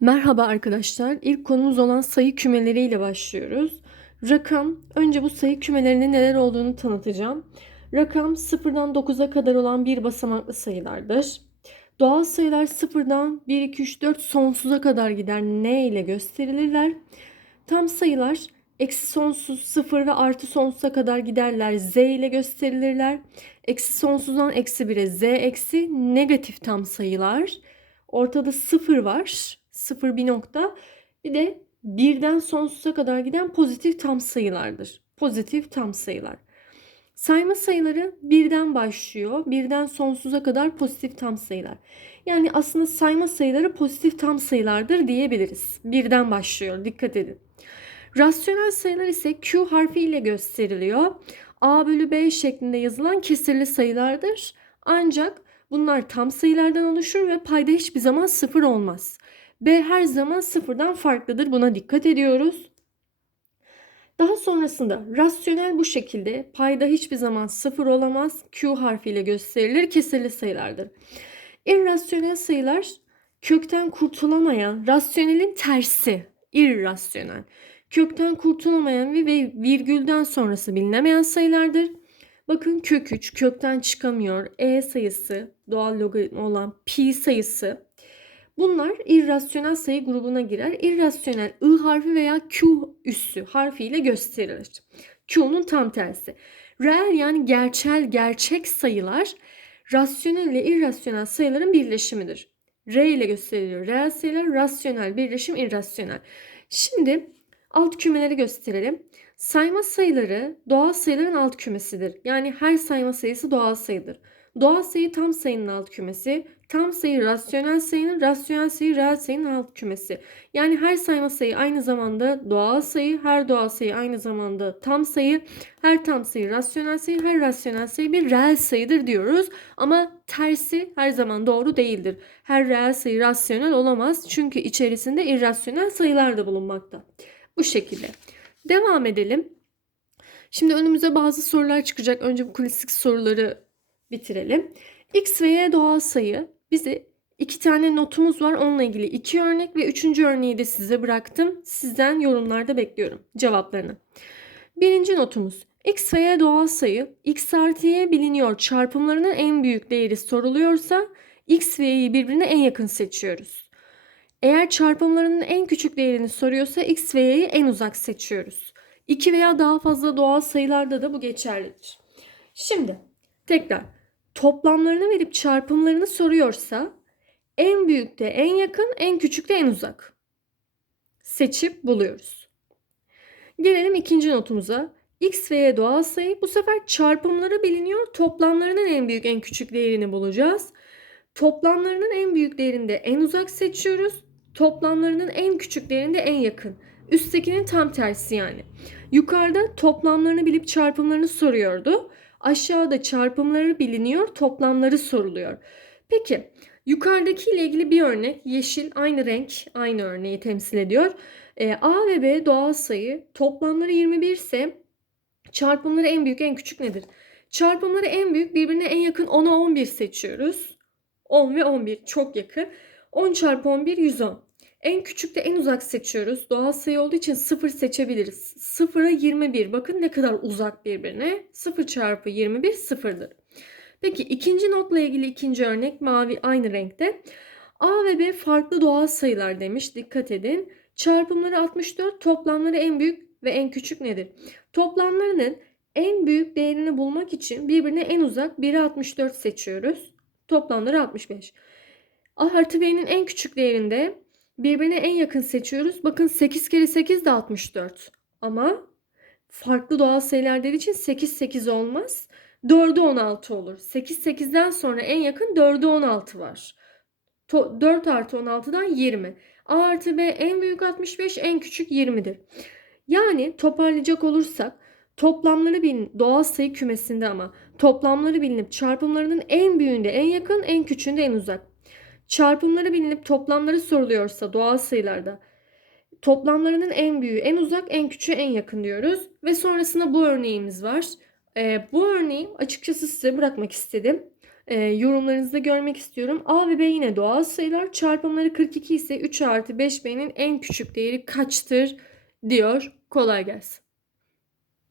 Merhaba arkadaşlar. İlk konumuz olan sayı kümeleriyle başlıyoruz. Rakam, önce bu sayı kümelerinde neler olduğunu tanıtacağım. Rakam 0'dan 9'a kadar olan bir basamaklı sayılardır. Doğal sayılar 0'dan 1, 2, 3, 4 sonsuza kadar gider. N ile gösterilirler. Tam sayılar eksi sonsuz, 0 ve artı sonsuza kadar giderler. Z ile gösterilirler. Eksi sonsuzdan eksi 1'e Z eksi negatif tam sayılar. Ortada 0 var. 0 bir nokta. Bir de birden sonsuza kadar giden pozitif tam sayılardır. Pozitif tam sayılar. Sayma sayıları birden başlıyor. Birden sonsuza kadar pozitif tam sayılar. Yani aslında sayma sayıları pozitif tam sayılardır diyebiliriz. Birden başlıyor. Dikkat edin. Rasyonel sayılar ise Q harfi ile gösteriliyor. A bölü B şeklinde yazılan kesirli sayılardır. Ancak bunlar tam sayılardan oluşur ve payda hiçbir zaman sıfır olmaz. B her zaman sıfırdan farklıdır. Buna dikkat ediyoruz. Daha sonrasında rasyonel bu şekilde payda hiçbir zaman sıfır olamaz. Q harfiyle gösterilir. Kesirli sayılardır. İrrasyonel sayılar kökten kurtulamayan, rasyonelin tersi, irrasyonel. Kökten kurtulamayan ve virgülden sonrası bilinemeyen sayılardır. Bakın kök 3 kökten çıkamıyor. E sayısı, doğal logaritma olan pi sayısı Bunlar irrasyonel sayı grubuna girer. İrrasyonel I harfi veya Q üssü harfiyle gösterilir. Q'nun tam tersi. Reel yani gerçel, gerçek sayılar rasyonel ile irrasyonel sayıların birleşimidir. R ile gösteriliyor. Reel sayılar rasyonel, birleşim irrasyonel. Şimdi alt kümeleri gösterelim. Sayma sayıları doğal sayıların alt kümesidir. Yani her sayma sayısı doğal sayıdır. Doğal sayı tam sayının alt kümesi, tam sayı rasyonel sayının, rasyonel sayı reel sayının alt kümesi. Yani her sayma sayı aynı zamanda doğal sayı, her doğal sayı aynı zamanda tam sayı, her tam sayı rasyonel sayı, her rasyonel sayı bir reel sayıdır diyoruz. Ama tersi her zaman doğru değildir. Her reel sayı rasyonel olamaz çünkü içerisinde irrasyonel sayılar da bulunmakta. Bu şekilde. Devam edelim. Şimdi önümüze bazı sorular çıkacak. Önce bu klasik soruları bitirelim. X ve Y doğal sayı. Bize iki tane notumuz var. Onunla ilgili iki örnek ve üçüncü örneği de size bıraktım. Sizden yorumlarda bekliyorum cevaplarını. Birinci notumuz. X ve Y doğal sayı. X artı Y biliniyor. Çarpımlarının en büyük değeri soruluyorsa X ve Y'yi birbirine en yakın seçiyoruz. Eğer çarpımlarının en küçük değerini soruyorsa X ve Y'yi en uzak seçiyoruz. 2 veya daha fazla doğal sayılarda da bu geçerlidir. Şimdi tekrar toplamlarını verip çarpımlarını soruyorsa en büyük de en yakın, en küçük de en uzak. Seçip buluyoruz. Gelelim ikinci notumuza. X ve Y doğal sayı. Bu sefer çarpımları biliniyor. Toplamlarının en büyük en küçük değerini bulacağız. Toplamlarının en büyük değerinde en uzak seçiyoruz. Toplamlarının en küçük değerinde en yakın. Üsttekinin tam tersi yani. Yukarıda toplamlarını bilip çarpımlarını soruyordu. Aşağıda çarpımları biliniyor, toplamları soruluyor. Peki yukarıdaki ile ilgili bir örnek yeşil aynı renk aynı örneği temsil ediyor. E, A ve B doğal sayı toplamları 21 ise çarpımları en büyük en küçük nedir? Çarpımları en büyük birbirine en yakın 10'a 11 seçiyoruz. 10 ve 11 çok yakın. 10 çarpı 11 110. En küçük de en uzak seçiyoruz. Doğal sayı olduğu için 0 seçebiliriz. 0'a 21. Bakın ne kadar uzak birbirine. 0 çarpı 21 sıfırdır. Peki ikinci notla ilgili ikinci örnek mavi aynı renkte. A ve B farklı doğal sayılar demiş. Dikkat edin. Çarpımları 64, toplamları en büyük ve en küçük nedir? Toplamlarının en büyük değerini bulmak için birbirine en uzak 1'e 64 seçiyoruz. Toplamları 65. A artı B'nin en küçük değerinde birbirine en yakın seçiyoruz. Bakın 8 kere 8 de 64. Ama farklı doğal sayılar dediği için 8 8 olmaz. 4'ü 16 olur. 8 8'den sonra en yakın 4'ü 16 var. 4 artı 16'dan 20. A artı B en büyük 65 en küçük 20'dir. Yani toparlayacak olursak toplamları bilin doğal sayı kümesinde ama toplamları bilinip çarpımlarının en büyüğünde en yakın en küçüğünde en uzak. Çarpımları bilinip toplamları soruluyorsa doğal sayılarda toplamlarının en büyüğü, en uzak, en küçüğü, en yakın diyoruz. Ve sonrasında bu örneğimiz var. Ee, bu örneği açıkçası size bırakmak istedim. E, yorumlarınızı da görmek istiyorum. A ve B yine doğal sayılar. Çarpımları 42 ise 3 artı 5B'nin en küçük değeri kaçtır diyor. Kolay gelsin.